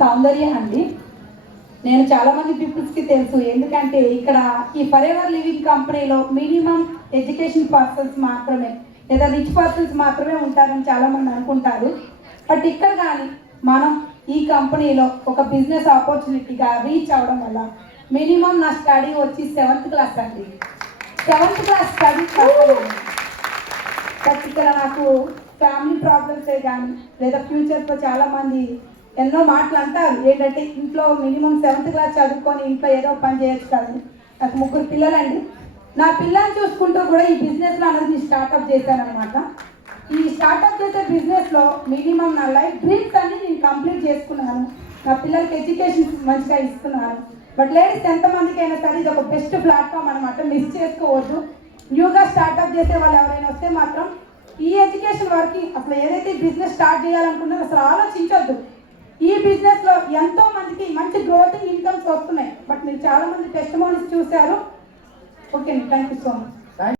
సౌందర్య అండి. నేను చాలామంది పీపుల్స్కి తెలుసు, ఎందుకంటే ఇక్కడ ఈ ఫరెవర్ లివింగ్ కంపెనీలో మినిమం ఎడ్యుకేషన్ పర్సన్స్ మాత్రమే లేదా రిచ్ పర్సన్స్ మాత్రమే ఉంటారని చాలామంది అనుకుంటారు. బట్ ఇక్కడ కానీ మనం ఈ కంపెనీలో ఒక బిజినెస్ ఆపర్చునిటీగా రీచ్ అవ్వడం వల్ల మినిమం నా స్టడీ వచ్చి 7th క్లాస్ అండి. 7th క్లాస్ స్టడీ బట్ ఇక్కడ నాకు ఫ్యామిలీ ప్రాబ్లమ్సే కానీ లేదా ఫ్యూచర్లో చాలామంది ఎన్నో మాటలు అంటారు, ఏంటంటే ఇంట్లో మినిమం 7th క్లాస్ చదువుకొని ఇంట్లో ఏదో పని చేయొచ్చు కదండి. నాకు 3 పిల్లలండి. నా పిల్లల్ని చూసుకుంటూ కూడా ఈ బిజినెస్లో అనేది స్టార్ట్అప్ చేశానమాట. ఈ స్టార్ట్అప్ చేసే బిజినెస్లో మినిమం నా లైఫ్ డ్రీమ్స్ అన్ని నేను కంప్లీట్ చేసుకున్నాను. నా పిల్లలకి ఎడ్యుకేషన్ మంచిగా ఇస్తున్నాను. బట్ లేడీస్ ఎంతమందికి అయినా సరే ఇది ఒక బెస్ట్ ప్లాట్ఫామ్ అనమాట, మిస్ చేసుకోవద్దు. న్యూగా స్టార్ట్అప్ చేసే వాళ్ళు ఎవరైనా వస్తే మాత్రం ఈ ఎడ్యుకేషన్ వరకు అసలు ఏదైతే బిజినెస్ స్టార్ట్ చేయాలనుకున్నారో అసలు ఆలోచించొద్దు. ఈ బిజినెస్లో ఎంతో మందికి మంచి గ్రోతింగ్ ఇన్కమ్స్ వస్తున్నాయి. బట్ మీరు చాలామంది టెస్టిమోనీస్ చూశారు. Okay, thank you so much.